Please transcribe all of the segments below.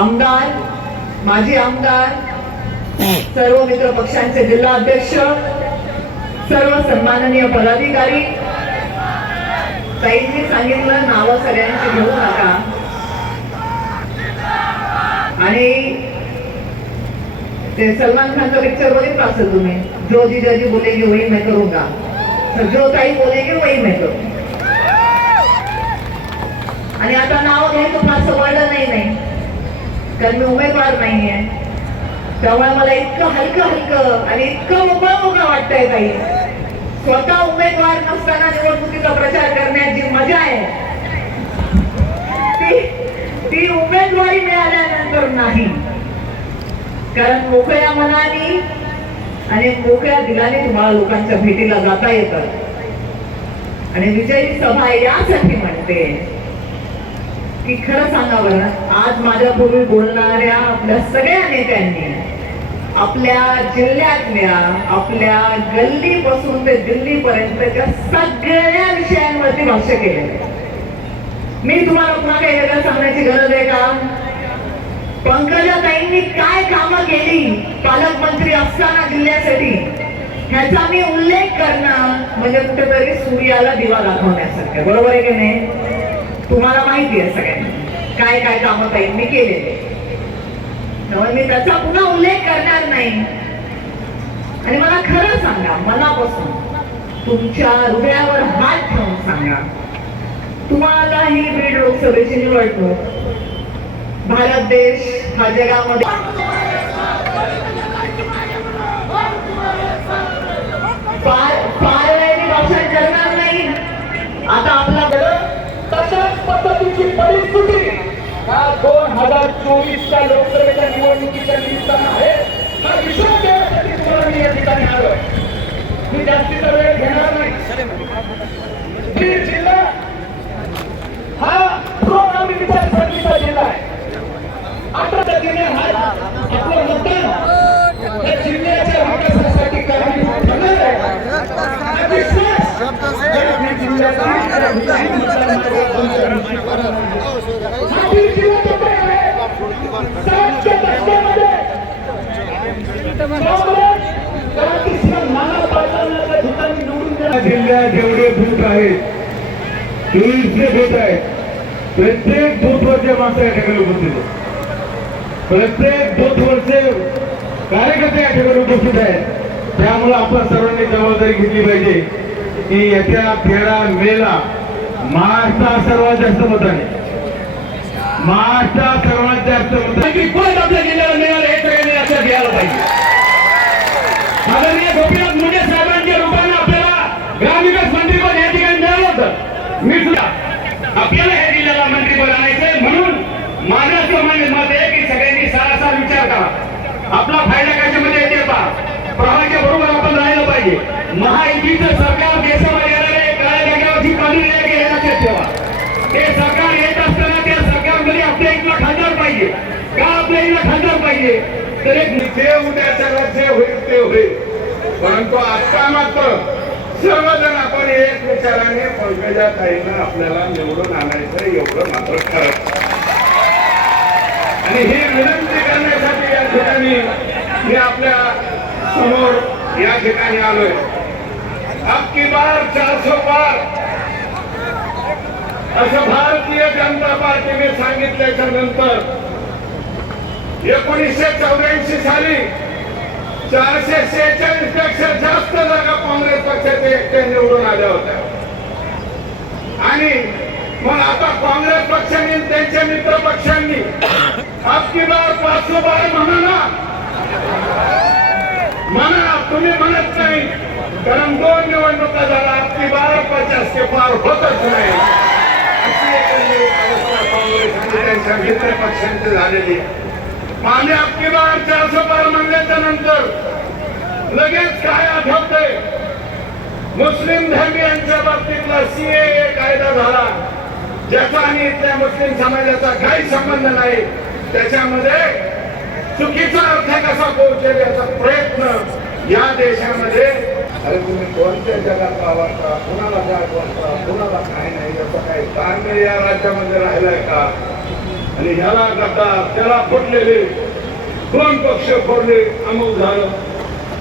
आमदार माजी आमदार सर्व मित्र पक्षांचे जिल्हा अध्यक्ष सर्व सन्माननीय पदाधिकारी ताईंनी सांगितलं नावं सगळ्यांची घेऊ नका. आणि ते सलमान खानचा पिक्चर बघितला असेल तुम्ही? जो जिजाजी बोलेगी वही मैं करूंगा. तर जो ताई बोलेगी वही मैं करू. आणि आता नाव घ्यायचं फारसं वळलं नाही नाही. कारण मी उमेदवार नाहीये. त्यामुळे मला इतकं हलकं हलकं आणि इतकं मोकळं मोकळं वाटतंय ताई. स्वतः उमेदवार नसताना निवडणुकीचा प्रचार करण्याची मजा आहे ती ती उमेदवारी मिळाल्यानंतर नाही. कारण मोकळ्या मनाने आणि मोकळ्या दिलाने तुम्हाला लोकांच्या भेटीला जाता येतं. आणि विजयी सभा यासाठी म्हणते. की खरं सांगा बरं आज माझ्यापूर्वी बोलणाऱ्या आपल्या सगळ्या नेत्यांनी आपल्या जिल्ह्यातल्या आपल्या गल्लीपासून ते दिल्लीपर्यंतच्या सगळ्या विषयांवरती भाष्य केले मी तुम्हाला पुन्हा काही वेगळं सांगण्याची गरज आहे का? पंकजाताईंनी काय कामं केली? पालकमंत्री असताना जिल्ह्यासाठी ह्याचा मी उल्लेख करणं म्हणजे कुठेतरी सूर्याला दिवा दाखवण्यासारखं बरोबर आहे की नाही? तुम्हाला माहिती आहे सगळ्यांनी. काय काय कामं ताईंनी केलेले. त्यामुळे मी त्याचा पुन्हा उल्लेख करणार नाही. आणि मला खरं सांगा मनापासून तुमच्या हृदयावर हात ठेवून सांगा. तुम्हाला ही बीड लोकसभेची निवडणूक भारत देश हा जगामध्ये पार पार भाषण करणार नाही. आता आपला पद्धतीची परिस्थिती. हा दोन हजार चोवीस चोवीसच्या लोकसभेच्या निवडणुकीच्या निमित्तानं आहे? हा विषय देण्यासाठी तुम्हाला मी या ठिकाणी आलो मी जास्तीचा वेळ घेणार नाही. बीड जिल्हा हा प्रोग्रामी विचारसरणीचा जिल्हा आहे. अठरा पद्धतीने हा आपलं मतदान या जिल्ह्याच्या विकासासाठी कारणीभूत ठरणार आहे. जिल्ह्यात जेवढे बूथ आहेत चोवीसशे बूथ आहेत प्रत्येक बूथवरचे माणसं या ठिकाणी उपस्थित आहेत. प्रत्येक बूथवरचे कार्यकर्ते या ठिकाणी उपस्थित आहेत. त्यामुळे आपण सर्वांनी जबाबदारी घेतली पाहिजे. की येत्या तेरा मेला महाराष्ट्रात सर्वात जास्त मताने महाराष्ट्रात सर्वात जास्त मताने कोण आपल्या जिल्ह्याला मिळालं हे सगळ्यांनी लक्षात घ्यायला पाहिजे आदरणीय गोपीनाथ मुंडे साहेबांच्या रूपाने आपल्याला ग्रामविकास मंत्रीपद या ठिकाणी मिळालं होतं मी सुद्धा आपल्याला या जिल्ह्याला मंत्रीपद आणायचंय म्हणून माझं असं मान्य मत आहे की सगळ्यांनी सारासार विचार करा आपला फायदा कशामध्ये येते पहा प्रवाहाच्या बरोबर आपण राहिलं पाहिजे महायुतीचं सरकार देशामध्ये येणारे काळ्या जागेवरची पाणी नाही हे लक्षात ठेवा ते सरकार येत असताना त्या सरकारमध्ये आपल्या इथला खासदार पाहिजे का आपल्या इथला खासदार पाहिजे तर एक जे त्याला जे होईल ते होईल. परंतु आता मात्र सर्वजण आपण एक विचाराने पंकजा ताईंना आपल्याला निवडून आणायचं एवढं मात्र खरं. आणि ही विनंती करण्यासाठी या ठिकाणी मी आपल्यासमोर या ठिकाणी आलोय. अबकी बार चारशे बार असं भारतीय जनता पार्टीने सांगितल्याच्या नंतर एकोणीसशे चौऱ्याऐंशी साली चारशे शेहेचाळीसपेक्षा जास्त जागा काँग्रेस पक्षाचे एकटे निवडून आल्या होत्या. आणि मग आता काँग्रेस पक्षाने त्यांच्या मित्र पक्षांनी आपकी बार पाचशे बार म्हणा ना. म्हणा तुम्ही म्हणत नाही. कारण दोन निवडणुका झाला अबकी बार पचास के पार होतच नाही. अशी एकंदरीत अवस्था काँग्रेस आणि त्यांच्या मित्र पक्षांची झालेली आहे. आम्ही अबकी बार चारशे पार म्हणल्याच्या नंतर लगेच काय आठवतंय मुस्लिम धर्मियांच्या बाबतीतला सीए कायदा झाला. ज्याचा आणि इथल्या मुस्लिम समाजाचा काही संबंध नाही त्याच्यामध्ये चुकीचा अर्थ कसा पोहोचेल याचा प्रयत्न या देशामध्ये अरे तुम्ही कोणत्या जगात वावरता? कुणाला जाग वाटता? कुणाला काय नाही? याचं काही कारण या राज्यामध्ये राहिलंय का? आणि ह्याला गद्दार त्याला फुटलेले दोन पक्ष फोडले अमुक झालं.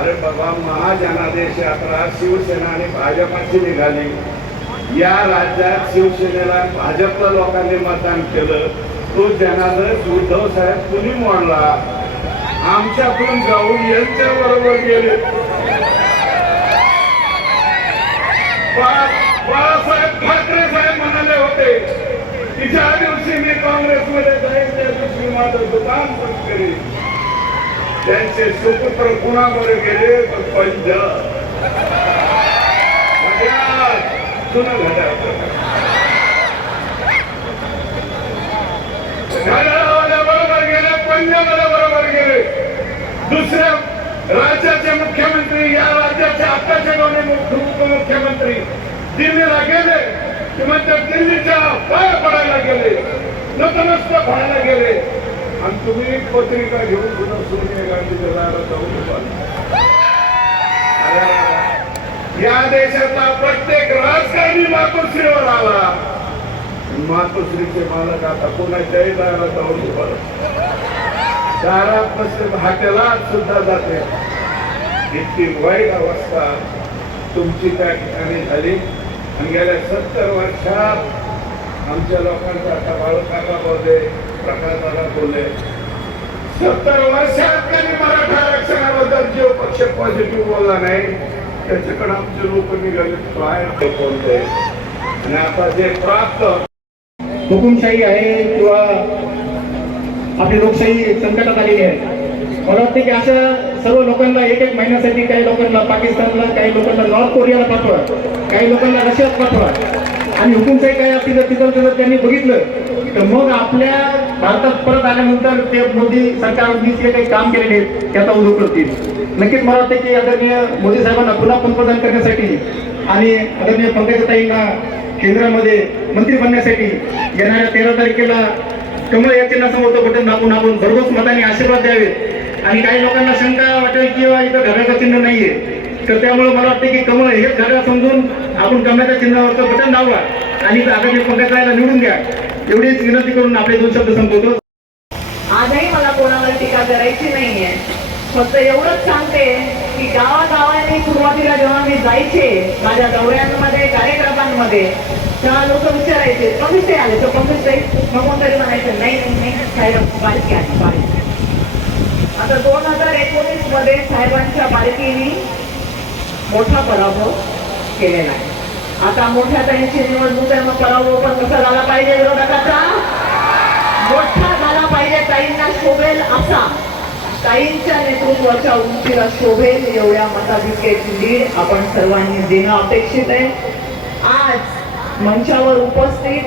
अरे बाबा महाजनादेश यात्रा शिवसेना आणि भाजपाची निघाली. या राज्यात शिवसेनेला भाजपला लोकांनी मतदान केलं. तो जनादेश उद्धव साहेब कुणी मोडला? आमच्याकडून जाऊन यांच्या बरोबर गेले. बाळासाहेब ठाकरे साहेब म्हणाले होते की दिवशी मी काँग्रेसमध्ये जाईल त्या दिवशी माझं दुकान बंद करेल त्यांचे सुपुत्र कुणाकडे गेले तर पंजाब घड्याळ, जुनं घड्याळ. बरोबर गेले पंजाबला बरोबर गेले दुसऱ्या राज्याचे मुख्यमंत्री या राज्याचे आत्ताचे दोन्ही उपमुख्यमंत्री दिल्लीला गेले की म्हणतात दिल्लीच्या पाया पडायला गेले. नतमस्त व्हायला गेले. आणि तुम्ही पत्रिका घेऊन सुद्धा सोनिया गांधीच्या दारात जाऊन उभा अरे या देशातला प्रत्येक राजकारणी मातोश्रीवर आला. मातोश्रीचे मालक आता कोणाच्याही दारात जाऊन उभा दारात बसले हाटेला सुद्धा जाते. इतकी वाईट अवस्था तुमची त्या ठिकाणी झाली. आणि गेल्या सत्तर वर्षात आमच्या लोकांचा आता बाळकाका बोलले प्रकाशाला बोलले. सत्तर वर्षात त्यांनी मराठा आरक्षणाबद्दल जो पक्ष पॉझिटिव्ह बोलला नाही? त्याच्याकडे आमचे लोक निघाले बाहेर बोलते आणि आता जे प्राप्त हुकुमशाही आहे किंवा आपली लोकशाही संकटात आलेली आहे. मला वाटतं की अशा सर्व लोकांना एक एक महिन्यासाठी काही लोकांना पाकिस्तानला काही लोकांना नॉर्थ कोरियाला पाठवा काही लोकांना रशियात पाठवा. आणि हुकुमशाही काय असती जर तिथं त्यांनी बघितलं. तर मग आपल्या भारतात परत आल्यानंतर ते मोदी सरकारनी जे काही काम केलेले आहेत त्याचा उदो करतील. नक्कीच मला वाटतं की आदरणीय मोदी साहेबांना पुन्हा पंतप्रधान करण्यासाठी आणि आदरणीय पंकजताईंना केंद्रामध्ये मंत्री बनण्यासाठी येणाऱ्या तेरा तारखेला कमळ या चिन्हासमोरचं बटन दाबून आपण भरघोस मताने आशीर्वाद द्यावेत. आणि काही लोकांना शंका वाटेल की इथं घड्याचं चिन्ह नाहीये. तर त्यामुळे मला वाटतं की कमळ हेच घड्याळ समजून आपण कमळाच्या चिन्हावरचं बटन दाबवा आणि आदरणीय पंकजाताईला निवडून द्या. एवढीच विनंती करून आपले दोन शब्द संपवतो. आजही मला कोणावर टीका करायची नाहीये. फक्त एवढंच सांगते की गावागावाने सुरुवातीला जेव्हा मी जायचे माझ्या दौऱ्यांमध्ये कार्यक्रमांमध्ये तेव्हा लोक विचारायचे कमिटे आले. तर कमिटे मग कोणतरी म्हणायचं नाही नाही साहेब बालकी आहे बालकी आता दोन हजार एकोणीसमध्ये साहेबांच्या बालकीने मोठा पराभव केलेला आहे. आता मोठ्या त्यांची निवडणूक आहे मग पराभव पण कसा झाला पाहिजे विरोधकाचा? मोठा झाला पाहिजे ताईंना शोभेल असा. ताईंच्या नेतृत्वाच्या उंचीला शोभेल एवढ्या मताधिक्याची लीड आपण सर्वांनी देणं अपेक्षित आहे. आज मंचावर उपस्थित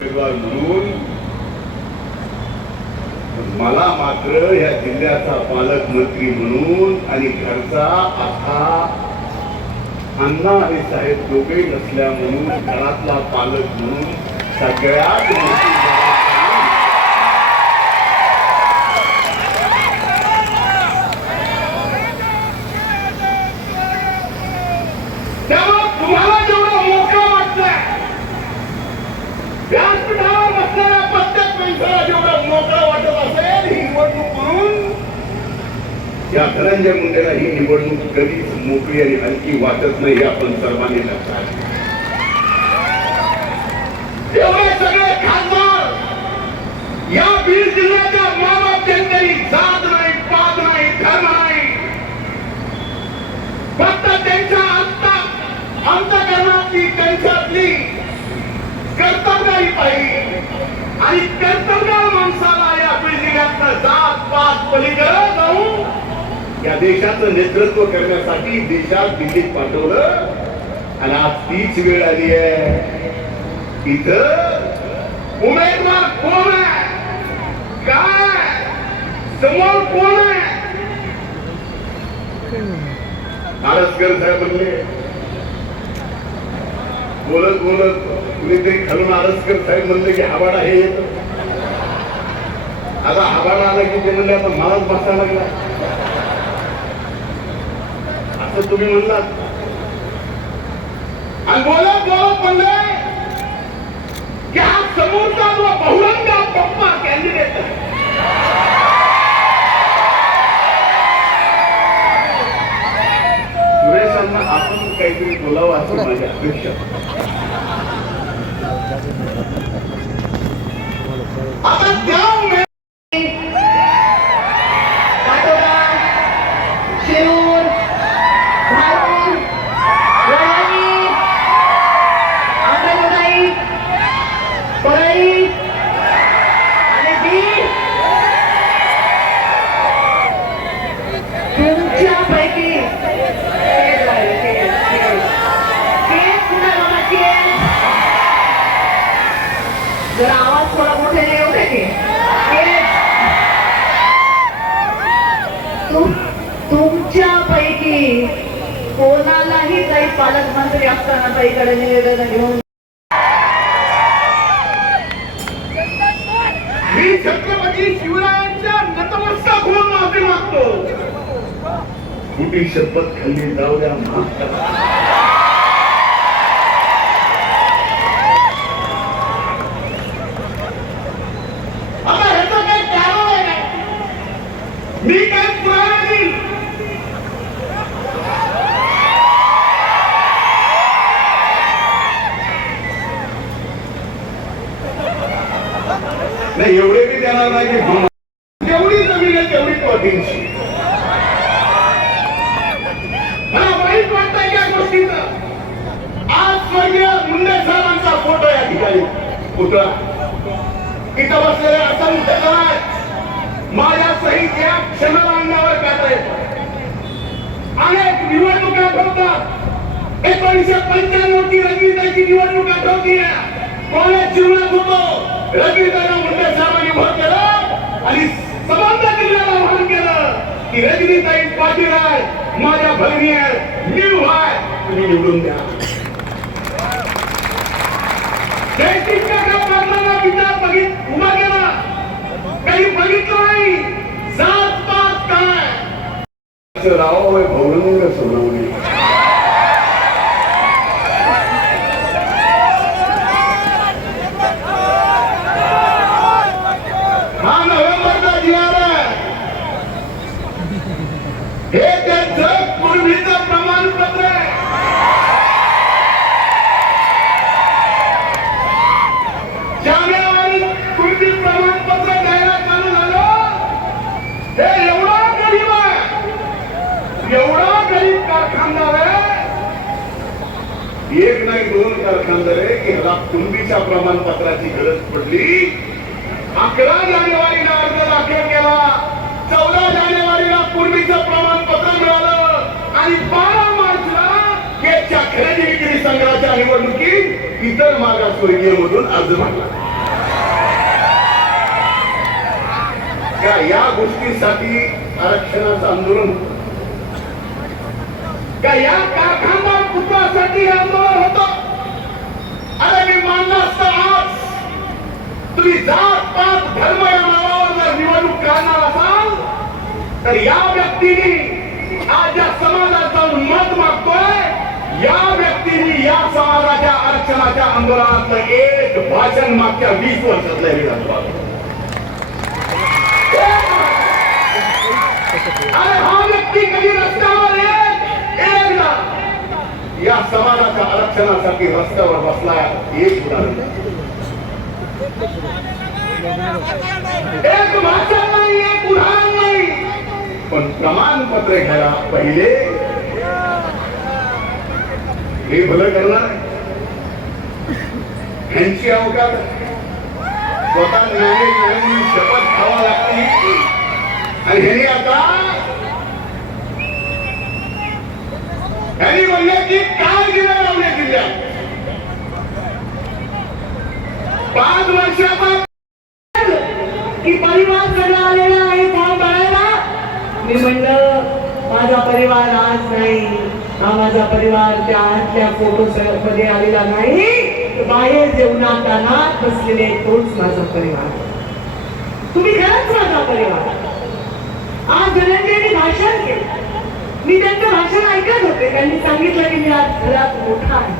म्हणून मला मात्र या जिल्ह्याचा पालकमंत्री म्हणून आणि घरचा आता अण्णा आणि साहेब दोघे नसल्या म्हणून घरातला पालक म्हणून सगळ्यात मोठी जबाबदारी त्यामुळे तुम्हाला जेवढं मोकळं वाटतंय व्यासपीठावर बसणाऱ्या प्रत्येक माणसाला जेवढं मोकळं वाटत असेल ही निवडणूक म्हणून या धनंजय मुंडेला ही निवडणूक कधीच मोकळी आणि हलकी वाटत नाही हे आपण सर्वांनी लक्षात घ्या. सगळे खासदार या बीड जिल्ह्याच्या मानव जनतेची जात नाही पात नाही धर्म नाही फक्त त्यांच्या आत्ता अंतकरणातली त्यांच्यातली कर्तव्याही पाहिजे आणि कर्तव्य माणसाला या बीड जिल्ह्यात जात पात पलीकडे जाऊ या देशाचं नेतृत्व करण्यासाठी देशात दिल्लीत पाठवलं. आणि आज तीच वेळ आली आहे. इथं उमेदवार कोण आहे? काय? समोर कोण आहे? आरसकर साहेब म्हणले बोलत बोलत कुणीतरी खालून आरसकर साहेब म्हणले की हवाडा हे येत. आता हवाडा आला की ते म्हणले आता मलाच बसायला लागला. असं तुम्ही म्हणलात आणि बोलत बोलत म्हणले की हा समोरचा जो बहुरंगा पप्पा कॅन्डिडेट आहे. सुरेशांना आपण काहीतरी बोलावं असं माझी अपेक्षा. आता त्या तुम तुमच्यापैकी कोणालाही काही पालकमंत्री असताना ताईकडे निवेदन घेऊन मी छत्रपती शिवरायांच्या नतमस्तक होऊन माफी मागतो. कुठे शपथ खाल्ली जाऊ द्या माफ करा. आता ह्याचं काही कारण आहे का? मी काय पुरावा नाही नाही एवढे मी देणार नाही की हम- जेवढी जमीन आहे तेवढी पतींची मला वाईट वाटतंय या गोष्टीचं आज स्वर्गीय मुंडे साहेबांचा फोटो या ठिकाणी पुतळा इथं बसलेले असंख्य जण आहेत माझ्या सहित या क्षणाला अंगावर काढता येतं अनेक निवडणुका एकोणीसशे एकोणीशे पंच्याण्णव ची रंगीताची निवडणूक आठवती कॉलेज जीवनात होतो. रंगीताना मुंडे साहेबांनी भर केलं आणि संबंध जिल्ह्याला आवाहन केलं की रजनीताई पाटील आहे माझ्या बहिणी आहे मी उभा आहे तुम्ही निवडून द्या. विचार बघित उभा केला. काही बघितलं नाही. जात पात काय? राव भौरंग सोडवणे हा नोव्हेंबरचा दिनार आहे हे त्यांचं पूर्वीचं प्रमाणपत्र आहे जानेवारी पूर्वी प्रमाणपत्र द्यायला चालू झालं हे एवढा गरीब आहे एवढा गरीब कारखानदार आहे एक दोन कारखानदार आहे की ह्याला कुंडीच्या प्रमाणपत्राची गरज पडली? अकरा जानेवारीला अर्ज दाखल केला. चौदा जानेवारीला पूर्वीचं प्रमाणपत्र मिळालं. आणि बारा मार्चला गेटच्या खरेदी विक्री संघाच्या निवडणुकीत इतर मागासवर्गीय मधून अर्ज मागला या गोष्टीसाठी आरक्षणाचं आंदोलन होत. का या कारखानदार पुत्रासाठी आंदोलन होतं. अरे मी मानलं असतं आज तुम्ही जात पात धर्म या नावावर जर निवडणूक करणार असाल तर या व्यक्तीने आज या समाजात जाऊन मत मागतोय. या व्यक्तीने या समाजाच्या आरक्षणाच्या आंदोलनातलं एक भाषण मागच्या वीस वर्षातल्या विधानसभा या समाजाच्या आरक्षणासाठी रस्त्यावर बसलाय एक उदाहरण एक भाषण नाही एक उदाहरण नाही. पण प्रमाणपत्र घ्यायला पहिले. हे भलं करणार ह्यांची अवकाश स्वतः न्याय न्याय म्हणून शपथ खावा लागते आणि ह्यांनी आता त्यांनी म्हणले की काय दिलं लावले जिल्ह्यात. पाच वर्षापासून की परिवार सगळा आलेला आहे फॉर्म भरायला मी म्हणलं माझा परिवार आज नाही. हा माझा परिवार त्या आतल्या फोटो मध्ये आलेला नाही. बाहेर जेवणात कानात बसलेले तोच माझा परिवार. तुम्ही खरंच माझा परिवार. आज धनंजयने भाषण केलं. मी त्यांचं भाषण ऐकत होते. त्यांनी सांगितलं की मी आज घरात मोठा आहे.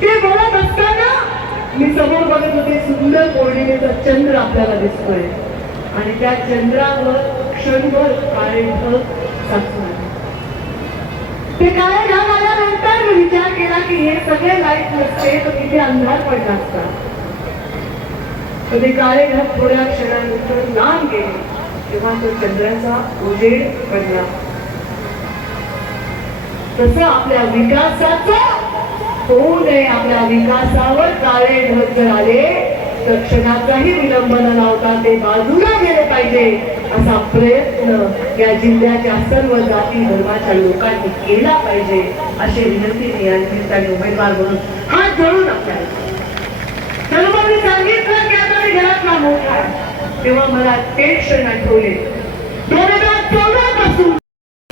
ते बोलत असताना मी समोर बघत होते सुंदर पौर्णिमेचा चंद्र आपल्याला दिसतोय. आणि त्या चंद्रावर क्षणभर काळे ढग ते काळे ढग आल्यानंतर मी विचार केला की हे सगळे लाइट नसते तर तिथे अंधार पडला असता. तर ते काळे ढग थोड्या क्षणानंतर लांब गेले तेव्हा तो चंद्राचा उजेड पडला. तसं आपल्या विकासाचा होऊ नये. आपल्या विकासावर काळे ढग जर आले तर क्षणाचाही विलंब न लावता ते बाजूला गेले पाहिजे असा प्रयत्न या जिल्ह्याच्या सर्व जाती धर्माच्या लोकांनी केला पाहिजे अशी विनंती मी या निमित्ताने उमेदवार म्हणून हात जोडून आपल्याला मग सांगितलं की आता मी घरात मोठा तेव्हा मला ते क्षण आठवले. दोन हजार चौदा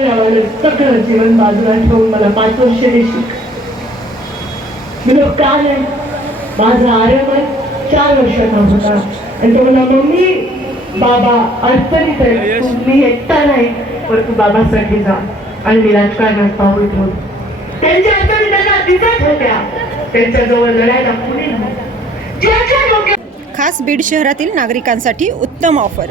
सगळं जीवन बाजूला ठेवून मला पाच वर्ष शिक मी लोक का नाही माझा आर्यमन चार वर्षाचा होता. आणि तो मला मम्मी बाबा अडचणीत आहे तू मी एकटा नाही पण तू बाबासाठी जा. आणि मी राजकारणात पाहू त्यांच्या अडचणी त्यांना दिसत होत्या. त्यांच्याजवळ लढायला कुणी खास बीड शहरातील नागरिकांसाठी उत्तम ऑफर.